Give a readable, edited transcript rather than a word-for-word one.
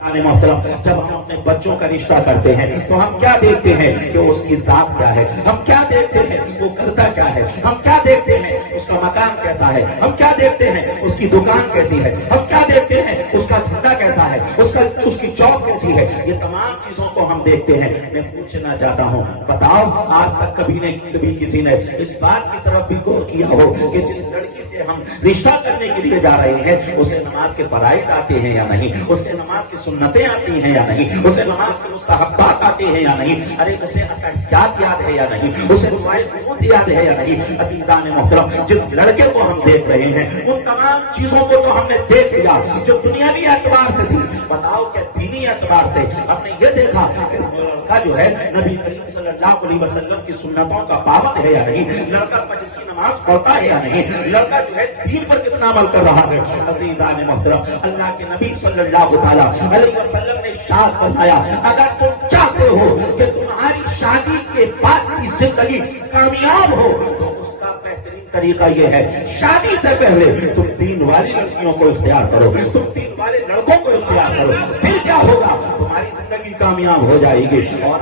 محترم، جب ہم اپنے بچوں کا رشتہ کرتے ہیں تو ہم کیا دیکھتے ہیں کہ اس کی ذات کیا ہے، ہم کیا دیکھتے ہیں وہ کرتا کیا ہے، ہم کیا دیکھتے ہیں اس کا مکان کیسا ہے، ہم کیا دیکھتے ہیں اس کی دکان کیسی ہے، ہم کیا دیکھتے ہیں اس کا دھندا کیسا ہے، اس کی جاب کیسی ہے، یہ تمام چیزوں کو ہم دیکھتے ہیں۔ میں پوچھنا چاہتا ہوں، بتاؤ آج تک کبھی کسی نے اس بات کی طرف بھی غور کیا ہو کہ جس لڑکی سے ہم رشتہ کرنے کے لیے جا رہے ہیں اسے نماز کے فرائض آتے ہیں یا نہیں، اسے نماز کی سنتیں آتی ہیں یا نہیں، اسے نماز کے مستحبات آتے ہیں یا نہیں، ارے اسے احتیاط یاد ہے یا نہیں، اسے دعائے قنوت یاد ہے یا نہیں۔ عزیزان محترم، جس لڑکے کو ہم دیکھ رہے ہیں ان تمام چیزوں کو تو ہم نے دیکھ لیا جو دنیاوی اعتبار سے تھی، بتاؤ کہ دینی اعتبار سے ہم نے یہ دیکھا کہ لڑکا جو ہے نبی کریم صلی اللہ علیہ وسلم کی سنتوں کا پابند ہے یا نہیں، لڑکا فجر کی نماز پڑھتا ہے یا نہیں، لڑکا جو ہے دین پر کتنا عمل کر رہا ہے۔ عزیزان محترم، اللہ کے نبی صلی اللہ علیہ وسلم نے ارشاد فرمایا، اگر تم چاہتے ہو کہ تمہاری شادی کے بعد کی زندگی کامیاب ہو تو اس کا بہترین طریقہ یہ ہے شادی سے پہلے تم دین والی لڑکیوں کو اختیار کرو، تم دین والے لڑکوں کو اختیار کرو، پھر کیا ہوگا، تمہاری زندگی کامیاب ہو جائے گی۔ اور